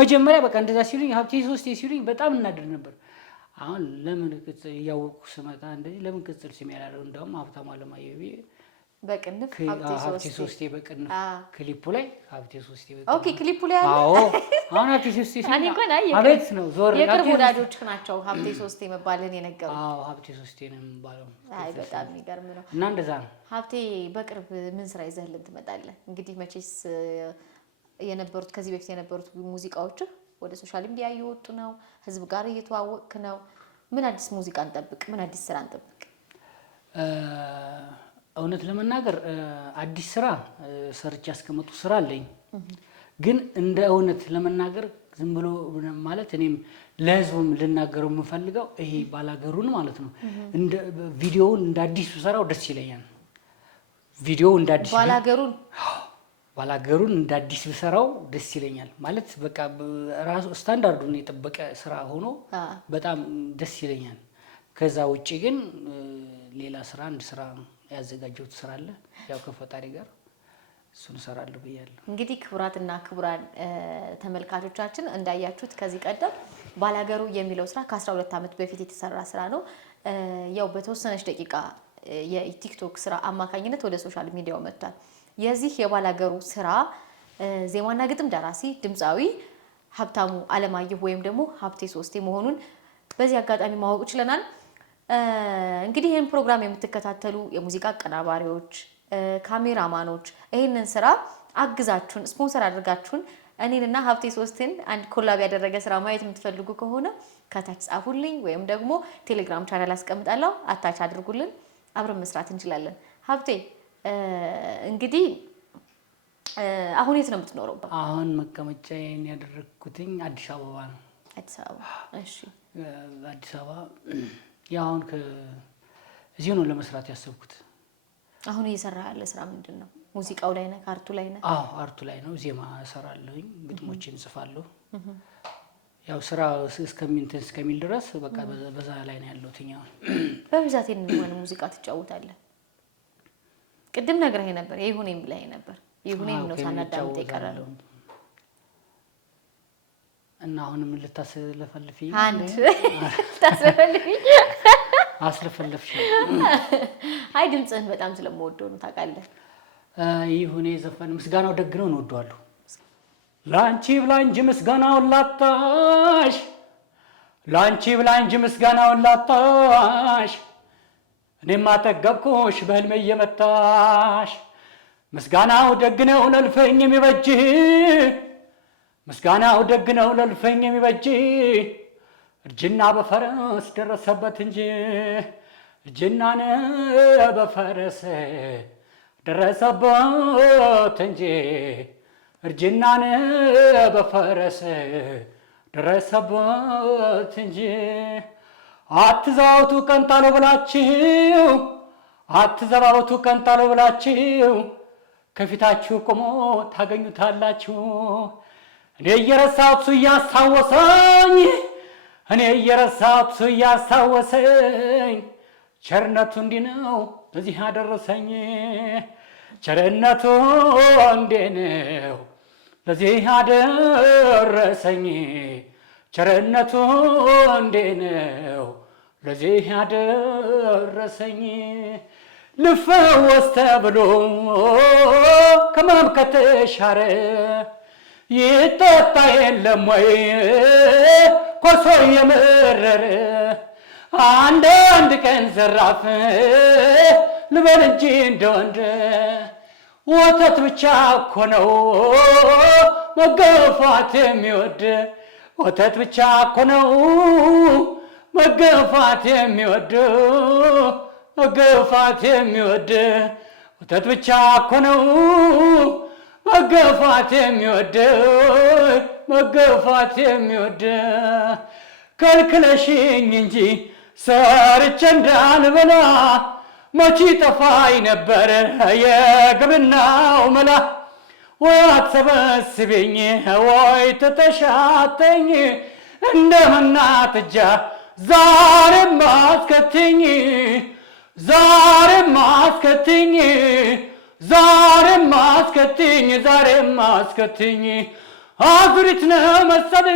መጀመሪያ በቃ እንደዛ ሲሉኝ ሀብቴ ሶስቴ ሲሉኝ በጣም እናድር ነበር አሁን ለምን ቅጽል እያወቅኩ ስመጣ እንደዚህ ለምን ቅጽል ስም ያላለው እንደውም ሀብታሙ አለማየሁ በቅንፍ ሀብቴ ሶስቴ በቅንፍ ክሊፑ ላይ ሀብቴ ሶስቴ በቅንፍ ኦኬ ክሊፑ ላይ አለ አዎ አሁን ሀብቴ ሶስቴ እኔ እንኳን አቤት ነው ዞር የቅርብ ወዳጆች ናቸው ሀብቴ ሶስቴ መባልን የነገሩ አዎ ሀብቴ ሶስቴ ነው የሚባለው አይ በጣም የሚገርም ነው እና እንደዛ ነው ሀብቴ በቅርብ ምን ስራ ይዘህልን ትመጣለህ እንግዲህ መቼስ የነበሩት ከዚህ በፊት የነበሩት ሙዚቃዎች ወደ ሶሻል ሚዲያ እየወጡ ነው ህዝብ ጋር እየተዋወቅክ ነው ምን አዲስ ሙዚቃ እንጠብቅ ምን አዲስ ስራ እንጠብቅ እውነት ለመናገር አዲስ ስራ ሰርች ያስቀመጡ ስራ አለኝ ግን እንደ እውነት ለመናገር ዝም ብሎ ማለት እኔም ለህዝቡም ልናገረው የምፈልገው ይሄ ባላገሩን ማለት ነው እንደ ቪዲዮውን እንደ አዲስ ሰራው ደስ ይለኛል ቪዲዮ እንደ አዲስ ባላገሩን እንደ አዲስ ሰራው ደስ ይለኛል ማለት በቃ ራሱ ስታንዳርዱን የጠበቀ ስራ ሆኖ በጣም ደስ ይለኛል ከዛ ውጪ ግን ሌላ ስራ አንድ ስራ ያዘጋጀሁት ስራ አለ ያው ከፈጣሪ ጋር እሱን ሰራለሁ ብያለሁ እንግዲህ ክቡራትና ክቡራን ተመልካቾቻችን እንዳያችሁት ከዚህ ቀደም ባላገሩ የሚለው ስራ ከ12 አመት በፊት የተሰራ ስራ ነው ያው በተወሰነች ደቂቃ የቲክቶክ ስራ አማካኝነት ወደ ሶሻል ሚዲያው መጥቷል የዚህ የባላገሩ ስራ ዜማና ግጥም ደራሲ ድምጻዊ ሀብታሙ አለማየሁ ወይም ደግሞ ሀብቴ ሶስቴ መሆኑን በዚህ አጋጣሚ ማወቅ ይችላል እንግዲህ ይሄን ፕሮግራም የምትከታተሉ የሙዚቃ አቀናባሪዎች ካሜራማኖች ይሄንን ስራ አግዛችሁን ስፖንሰር አድርጋችሁን እኔንና ሀብቴ ሶስቴን አንድ ኮላብ ያደረገ ስራ ማየት የምትፈልጉ ከሆነ ከታች ጻፉልኝ ወይም ደግሞ ቴሌግራም ቻናል አስቀምጣለሁ አታች አድርጉልን አብረን መስራት እንችላለን ሀብቴ እንግዲህ አሁን የት ነው የምትኖረው አሁን መቀመጫዬን ያደረኩትኝ አዲስ አበባ ነው አዲስ አበባ እሺ አዲስ አበባ ያውን እዚሁ ነው ለመስራት ያሰብኩት አሁን እየሰራ ያለ ስራ ምንድነው ሙዚቃው ላይ ነው አርቱ ላይ ነው አዎ አርቱ ላይ ነው ዜማ እሰራለሁኝ ግጥሞችን እጽፋለሁ ያው ስራ እስከሚል ድረስ በቃ በዛ ላይ ነው ያለው ትኛው በብዛት የምን ሙዚቃ ትጫወታለህ ቅድም ነግረኸኝ ነበር ይሁኔም ብለኸኝ ነበር ይሁኔም ነው ሳናዳምጥ ይቀራል እና አሁንም ልታስለፈልፊኝ አንድ ታስለፈልፊኝ አስለፈልፍሽ አይ ድምጽህን በጣም ስለምወደው ነው ታውቃለህ ይሁኔ ዘፈን ምስጋናው ደግ ነው እንወደዋለሁ ላንቺ ብላ እንጂ ምስጋናው ላጣሽ ላንቺ ብላ እንጂ ምስጋናው ላጣሽ እኔማ ጠገብኩሽ በህልሜ እየመታሽ ምስጋናው ደግ ነው ለልፈኝ የሚበጅ ምስጋናው ደግ ነው ለልፈኝ የሚበጅ እርጅና በፈረስ ደረሰበት እንጂ እርጅናን በፈረስ ደረሰበት እንጂ እርጅናን በፈረስ ደረሰበት እንጂ አትዘባበቱ ቀንጣሎ ብላችሁ አትዘባበቱ ቀንጣሎ ብላችሁ ከፊታችሁ ቆሞ ታገኙታላችሁ እኔ እየረሳሁት እያስታወሰኝ እኔ እየረሳሁት እያስታወሰኝ ቸርነቱ እንዲህ ነው ለዚህ ያደረሰኝ ቸርነቱ እንዲህ ነው ለዚህ ያደረሰኝ ቸርነቱ እንዲህ ነው ለዚህ ያደረሰኝ ልፈወስ ተብሎ ከመም ከተሻረ ይጠጣ የለም ወይ ኮሶ የመረረ አንድ ቀን ዘራፍ ልበል እንጂ እንደ ወንድ ወተት ብቻ እኮ ነው መገፋት የሚወድ ወተት ብቻ እኮ ነው መገፋት የሚወድ መገፋት የሚወድ ወተት ብቻ እኮ ነው መገፋት የሚወድ መገፋት የሚወድ ከልክለሽኝ እንጂ ሰርቼ እንዳልበላ መቼ ጠፋኝ ነበር የግብርናው መላ ወይ አትሰበስቢኝ ወይ ተተሻተኝ እንደምናትጃ ዛሬም አስከትኝ ዛሬም አስከትኝ ዛሬም አስከትኝ ዛሬም አስከትኝ አዙሪት ነው መሰል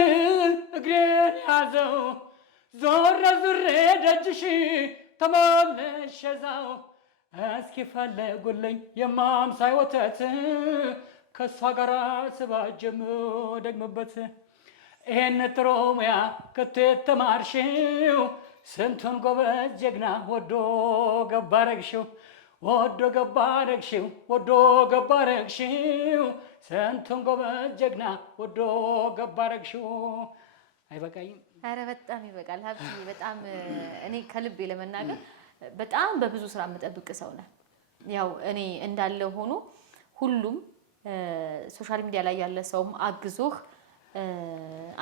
እግሬን ያዘው ዞረ ዙሬ ደጅሽ ተመለሽ እዛው እስኪ ፈለጉልኝ የማምሳይ ወተት ከእሷ ጋር ስባጀም ደግምበት ይሄን ጥሩ ሙያ ከቶ የተማርሽው ስንቱን ጎበዝ ጀግና ወዶ ገባ ረግሽው ወዶ ገባ ረግሽው ወዶ ገባ ረግሽው ስንቱን ጎበዝ ጀግና ወዶ ገባ ረግሽው። አይበቃኝም? ኧረ በጣም ይበቃል ሀብትዬ። በጣም እኔ ከልቤ ለመናገር በጣም በብዙ ስራ የምጠብቅ ሰው ነህ። ያው እኔ እንዳለ ሆኖ ሁሉም ሶሻል ሚዲያ ላይ ያለ ሰውም አግዞህ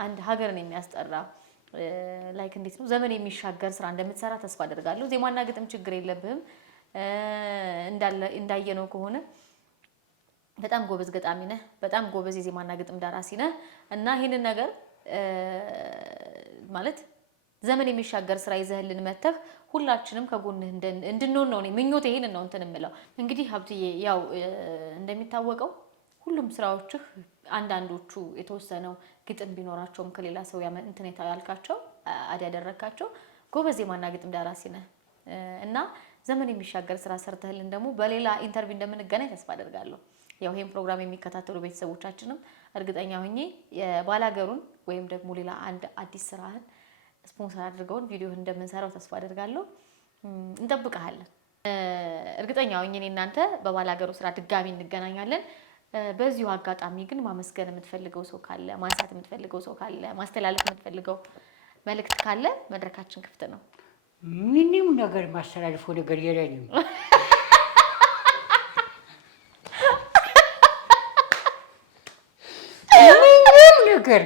አንድ ሀገርን የሚያስጠራ ላይክ እንዴት ነው ዘመን የሚሻገር ስራ እንደምትሰራ ተስፋ አደርጋለሁ። ዜማና ግጥም ችግር የለብህም እንዳየነው ከሆነ በጣም ጎበዝ ገጣሚ ነህ፣ በጣም ጎበዝ የዜማና ግጥም ደራሲ ነህ እና ይህንን ነገር ማለት ዘመን የሚሻገር ስራ ይዘህልን መተህ ሁላችንም ከጎንህ እንድንሆን ነው እኔ ምኞቴ። ይሄንን ነው እንትን የምለው። እንግዲህ ሀብትዬ ያው እንደሚታወቀው ሁሉም ስራዎችህ አንዳንዶቹ የተወሰነው ግጥም ቢኖራቸውም ከሌላ ሰው እንትን ያልካቸው አድ ያደረካቸው ጎበዝ ዜማና ግጥም ደራሲ ነህ እና ዘመን የሚሻገር ስራ ሰርተህልን ደግሞ በሌላ ኢንተርቪው እንደምንገናኝ ተስፋ አደርጋለሁ። ያው ይሄን ፕሮግራም የሚከታተሉ ቤተሰቦቻችንም እርግጠኛ ሆኜ የባላገሩን ወይም ደግሞ ሌላ አንድ አዲስ ስራህን ስፖንሰር አድርገውን ቪዲዮ እንደምንሰራው ተስፋ አደርጋለሁ። እንጠብቀሃለን። እርግጠኛ ሆኜ እኔ እናንተ በባላገሩ ስራ ድጋሚ እንገናኛለን። በዚሁ አጋጣሚ ግን ማመስገን የምትፈልገው ሰው ካለ፣ ማንሳት የምትፈልገው ሰው ካለ፣ ማስተላለፍ የምትፈልገው መልእክት ካለ መድረካችን ክፍት ነው። ምንም ነገር ማስተላለፈው ነገር የለኝም። ምንም ነገር